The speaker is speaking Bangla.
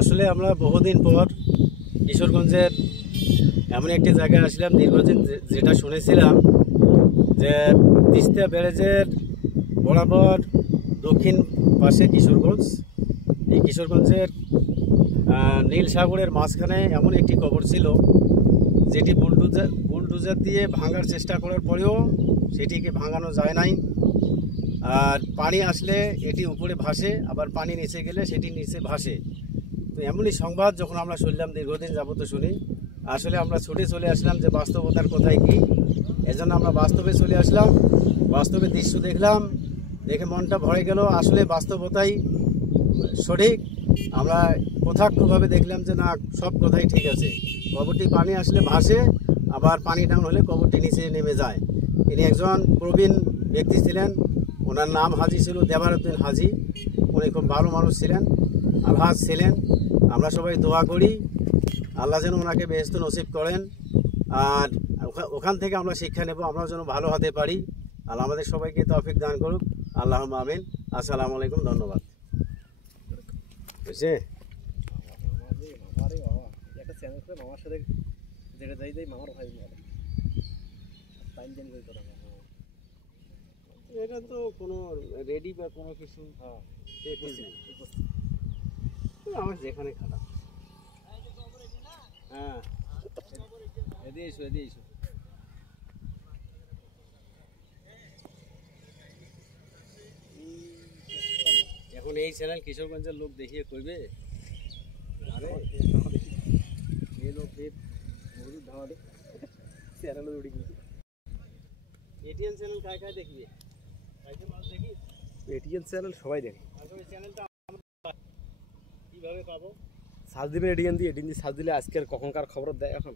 আসলে আমরা বহুদিন পর কিশোরগঞ্জের এমন একটি জায়গায় আসলাম, দীর্ঘদিন যেটা শুনেছিলাম যে তিস্তা ব্যারেজের বরাবর দক্ষিণ পাশে কিশোরগঞ্জ, এই কিশোরগঞ্জের নীল সাগরের মাঝখানে এমন একটি কবর ছিল যেটি বুলডোজার দিয়ে ভাঙার চেষ্টা করার পরেও সেটিকে ভাঙানো যায় নাই। আর পানি আসলে এটি উপরে ভাসে, আবার পানি নিচে গেলে সেটি নিচে ভাসে। তো এমনই সংবাদ যখন আমরা শুনলাম, দীর্ঘদিন যাবত শুনি, আসলে আমরা ছুটে চলে আসলাম যে বাস্তবতার কোথায় কি। এজন্য আমরা বাস্তবে চলে আসলাম, বাস্তবে দৃশ্য দেখলাম, দেখে মনটা ভরে গেল। আসলে বাস্তবতাই সঠিক। আমরা প্রত্যক্ষভাবে দেখলাম যে না, সব কথাই ঠিক আছে। কবরটি পানি আসলে ভাসে, আবার পানি ডাউন হলে কবরটি নিচে নেমে যায়। ইনি একজন প্রবীণ ব্যক্তি ছিলেন, ওনার নাম হাজি ছিল দেবারউদ্দিন হাজি। উনি খুব ভালো মানুষ ছিলেন, আলহাজ ছিলেন। আমরা সবাই দোয়া করি আল্লাহ যেন ওনাকে বেহেশত নসিব করেন, আর ওখান থেকে আমরা শিক্ষা নেব, আমরা যেন ভালো হতে পারি। আল্লাহ আমাদের সবাইকে তৌফিক দান করুক। আল্লাহুম্মা আমিন। আসসালামু আলাইকুম, ধন্যবাদ। বুঝছে এটা তো কোনো রেডি বা কোনো কিছু আমার যেখানে খারাপ। হ্যাঁ, এদিকে এসো, এদিকে এসো। এখন এই চ্যানেল কিশোরগঞ্জের লোক দেখিয়ে কইবে আরে এই লোক বহুত ধাওয়া দে চ্যানেল উড়ি গেছে। এটিএন চ্যানেল কায় কায় দেখবে? কাইতে মাছ দেখি এটিএন চ্যানেল সবাই দেখে। আসলে চ্যানেলটা কিভাবে পাবো? সার্চ দিবেন এটিএন দিয়ে, সার্চ দিলে আজকের কখনকার খবর দেয় এখন।